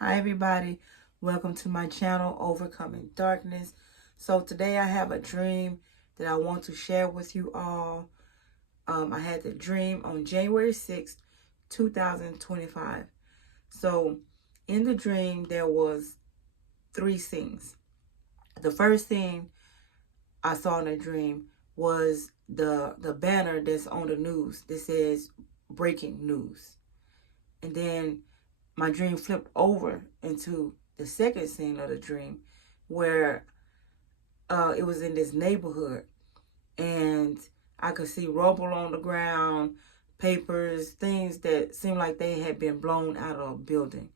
Hi everybody, welcome to my channel, Overcoming Darkness. So today I have a dream that I want to share with you all. I had the dream on January 6th, 2025. So in the dream there was three scenes. The first thing I saw in the dream was the banner that's on the news that says breaking news. And then my dream flipped over into the second scene of the dream where it was in this neighborhood and I could see rubble on the ground, papers, things that seemed like they had been blown out of a building.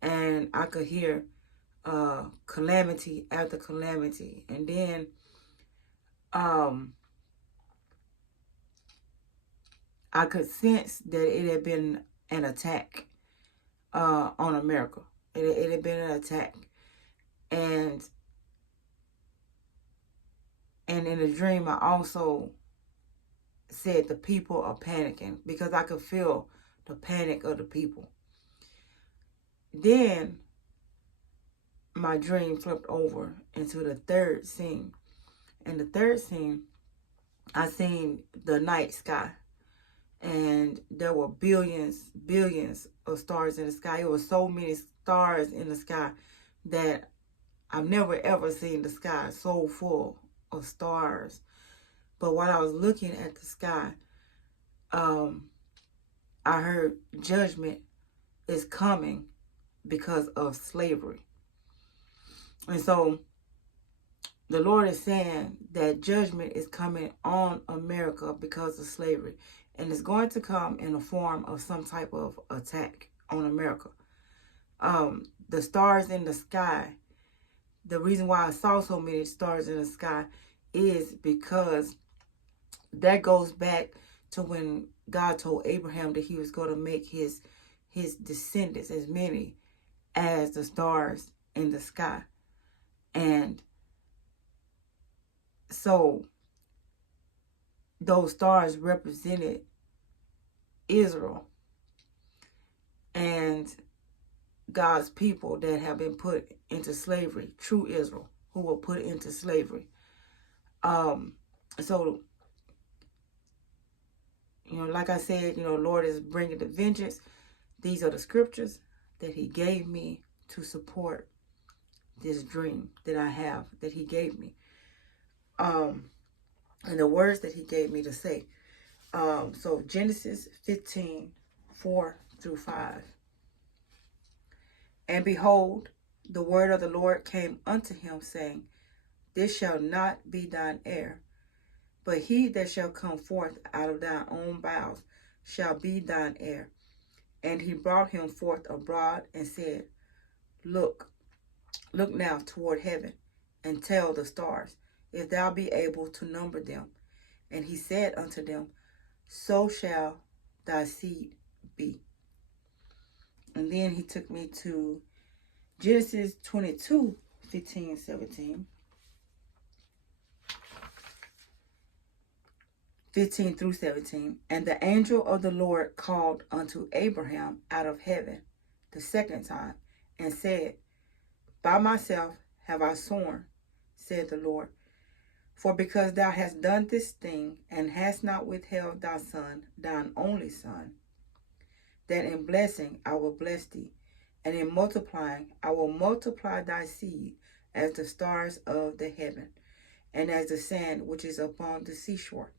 And I could hear calamity after calamity. And then um, I could sense that it had been an attack on America. It had been an attack. And in the dream, I also said the people are panicking because I could feel the panic of the people. Then my dream flipped over into the third scene. In the third scene, I seen the night sky. And there were billions of stars in the sky. It was so many stars in the sky that I've never ever seen the sky so full of stars. But while I was looking at the sky, I heard judgment is coming because of slavery. And so the Lord is saying that judgment is coming on America because of slavery. And it's going to come in the form of some type of attack on America. The stars in the sky, the reason why I saw so many stars in the sky is because that goes back to when God told Abraham that he was going to make his descendants as many as the stars in the sky. And so those stars represented Israel and God's people that have been put into slavery, true Israel, who were put into slavery. So, like I said, Lord is bringing the vengeance. These are the scriptures that he gave me to support this dream that I have, that he gave me. And the words that he gave me to say. So Genesis 15:4-5. And behold, the word of the Lord came unto him, saying, This shall not be thine heir, but he that shall come forth out of thine own bowels shall be thine heir. And he brought him forth abroad and said, Look now toward heaven, and tell the stars, if thou be able to number them. And he said unto them, So shall thy seed be. And then he took me to Genesis 22:15-17. 15-17. And the angel of the Lord called unto Abraham out of heaven the second time, and said, By myself have I sworn, said the Lord, for because thou hast done this thing, and hast not withheld thy son, thine only son, that in blessing I will bless thee, and in multiplying I will multiply thy seed as the stars of the heaven, and as the sand which is upon the seashore.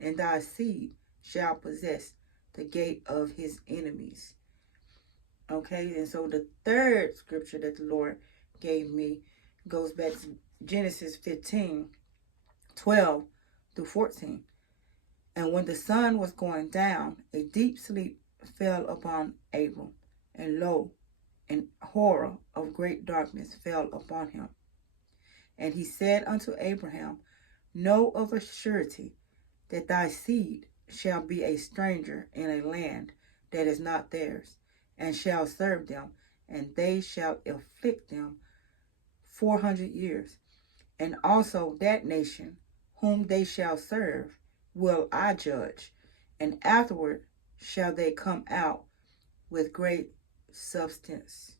And thy seed shall possess the gate of his enemies. Okay, and so the third scripture that the Lord gave me goes back to Genesis 15:12-14. And when the sun was going down, a deep sleep fell upon Abram, and lo, an horror of great darkness fell upon him. And he said unto Abraham, Know of a surety that thy seed shall be a stranger in a land that is not theirs, and shall serve them, and they shall afflict them 400 years. And also that nation whom they shall serve will I judge, and afterward shall they come out with great substance.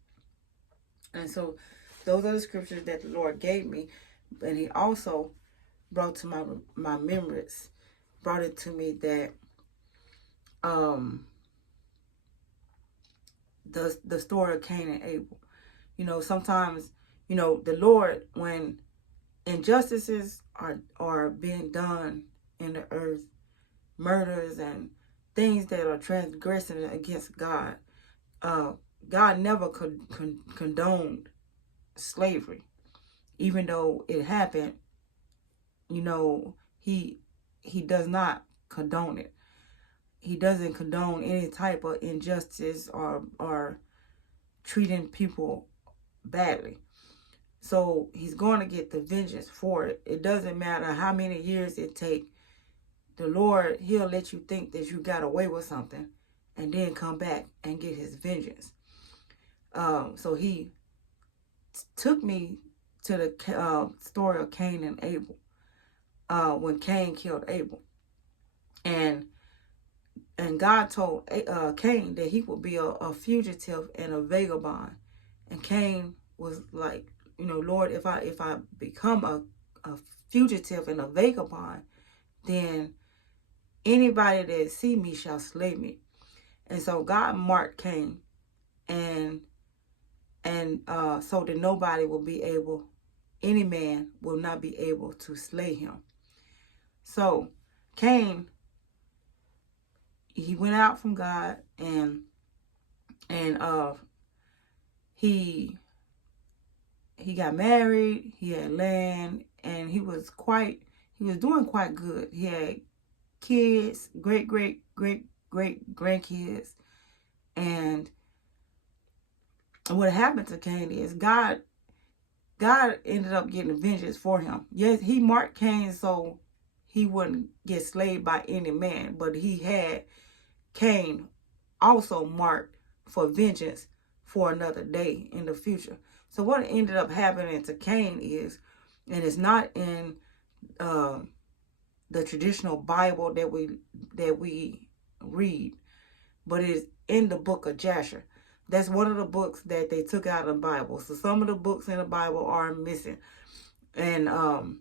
And so those are the scriptures that the Lord gave me. And he also brought to my remembrance, brought it to me that the story of Cain and Abel. You know, sometimes, you know, the Lord, when injustices are being done in the earth, murders and things that are transgressing against God, God never condoned slavery. Even though it happened, you know, he does not condone it. He doesn't condone any type of injustice or treating people badly. So he's going to get the vengeance for it. It doesn't matter how many years it takes. The Lord, he'll let you think that you got away with something and then come back and get his vengeance. So he took me to the story of Cain and Abel, when Cain killed Abel. And God told Cain that he would be a fugitive and a vagabond. And Cain was like, you know, Lord, if I become a fugitive and a vagabond, then anybody that see me shall slay me. And so God marked Cain, and so that nobody will be able, any man will not be able to slay him. So Cain, he went out from God, and he got married, he had land, and he was doing quite good. He had kids, great grandkids. And what happened to Cain is God ended up getting vengeance for him. Yes, he marked Cain so he wouldn't get slayed by any man, but he had Cain also marked for vengeance for another day in the future. So what ended up happening to Cain is, and it's not in the traditional Bible that we read, but it's in the book of Jasher. That's one of the books that they took out of the Bible. So some of the books in the Bible are missing. And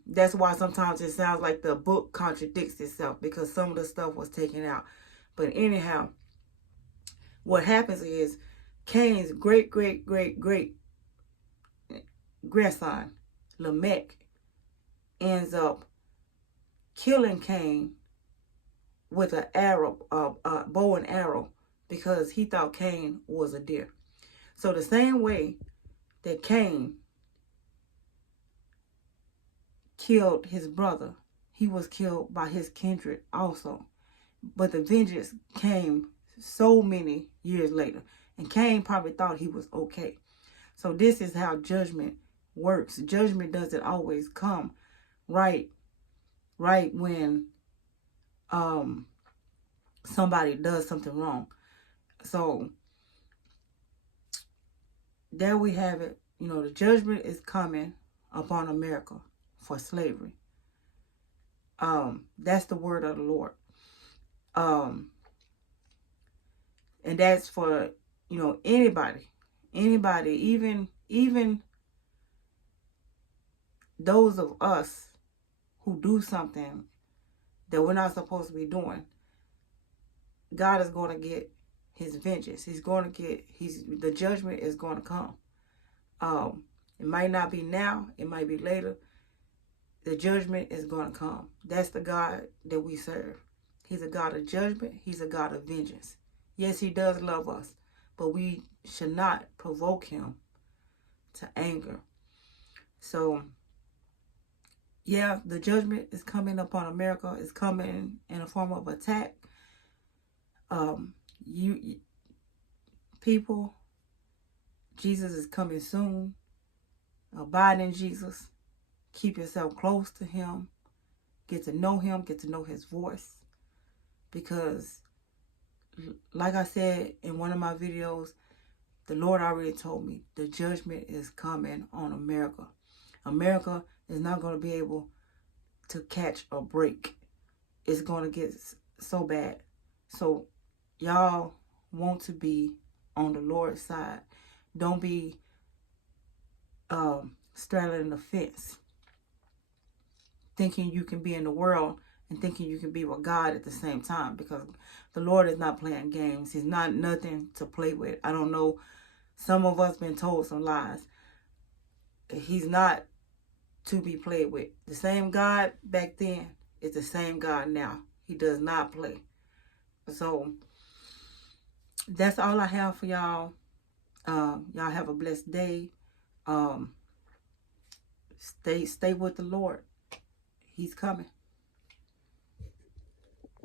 that's why sometimes it sounds like the book contradicts itself, because some of the stuff was taken out. But anyhow, what happens is Cain's great grandson, Lamech, ends up killing Cain with an arrow, a bow and arrow, because he thought Cain was a deer. So the same way that Cain killed his brother, he was killed by his kindred also. But the vengeance came so many years later. And Cain probably thought he was okay. So this is how judgment works. Judgment doesn't always come right when somebody does something wrong. So there we have it. You know, the judgment is coming upon America for slavery. That's the word of the Lord. And that's for, you know, anybody, even those of us who do something that we're not supposed to be doing. God is going to get his vengeance. The judgment is going to come. It might not be now, it might be later. The judgment is going to come. That's the God that we serve. He's a God of judgment. He's a God of vengeance. Yes, he does love us, but we should not provoke him to anger. So, yeah, the judgment is coming upon America. It's coming in a form of attack. You people, Jesus is coming soon. Abide in Jesus. Keep yourself close to him. Get to know him. Get to know his voice. Because, like I said in one of my videos, the Lord already told me the judgment is coming on America. America is not going to be able to catch a break. It's going to get so bad. So y'all want to be on the Lord's side. Don't be straddling the fence, thinking you can be in the world and thinking you can be with God at the same time, because the Lord is not playing games. He's not nothing to play with. I don't know. Some of us been told some lies. He's not to be played with. The same God back then is the same God now. He does not play. So that's all I have for y'all. Y'all have a blessed day. Stay with the Lord. He's coming.